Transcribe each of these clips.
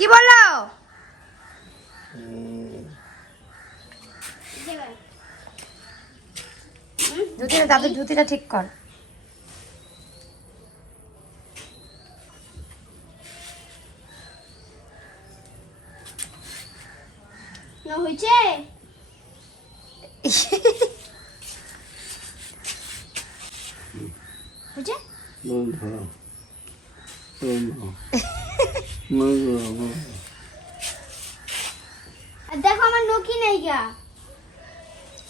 কি বলো? ধুতিটা দাদুর ধুতিটা ঠিক কর। না হয়েছে? হয়েছে? দেখো আমার নকি নাই গা।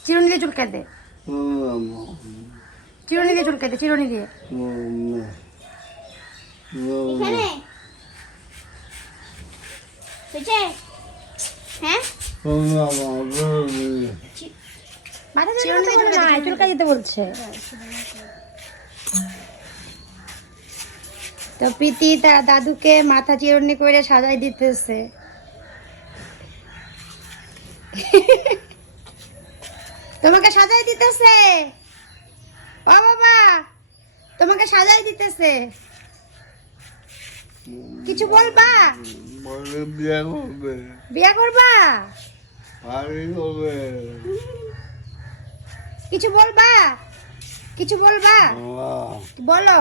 চিরুনি দিয়ে চুল কেটে দে, চিরুনি দিয়ে চুল কেটে, চিরুনি দিয়ে। এখানে হয়েছে? হ্যাঁ চিরুনি দিয়ে চুল কেটে, চুল কাটতে বলছে। তো প্রীতি তার দাদুকে মাথা চিরুনি করে সাজাই দিতেছে। তোমাকে সাজাই দিতেছে ও বাবা, তোমাকে সাজাই দিতেছে। কিছু বলবা? বিয়া করবা? কিছু বলবা? কিছু বলবা? বলো।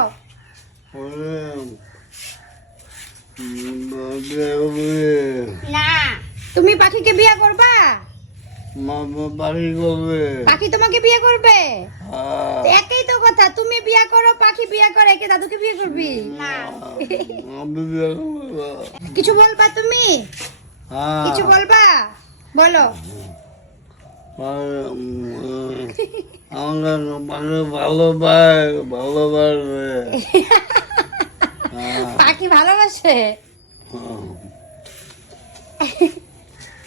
না তুমি পাখিকে বিয়ে করবা? পাখি তোমাকে বিয়ে করবে? তো একই তো কথা, তুমি বিয়ে করো, পাখি বিয়ে করে, একে দাদুকে বিয়ে করবি? না কিছু বলবা তুমি? কিছু বলবা? বলো। পাখি ভালোবাসে?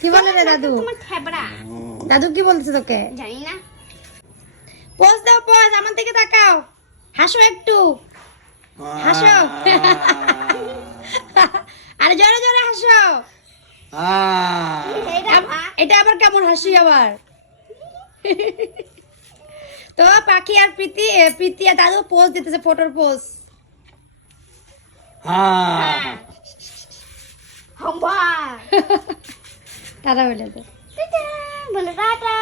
কি বলে রে দাদু? তোমার থেবড়া দাদু কি বলছে তোকে? জানি না। পোজ দাও, পোজ, আমার দিকে তাকাও, হাসো একটু, হাসো। আরে জোরে জোরে হাসো। এটা আবার কেমন হাসি আবার? তো পাখি আর প্রীতি, প্রীতি আর দাদু পোজ দিতেছে, ফটোর পোজ। টাটা বলে দে। বলে টাটা।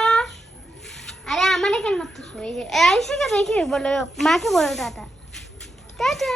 আরে আমার এখানে মাত্র শুয়ে যায়, এসে দেখে বলো, মাকে বলো টাটা টাটা।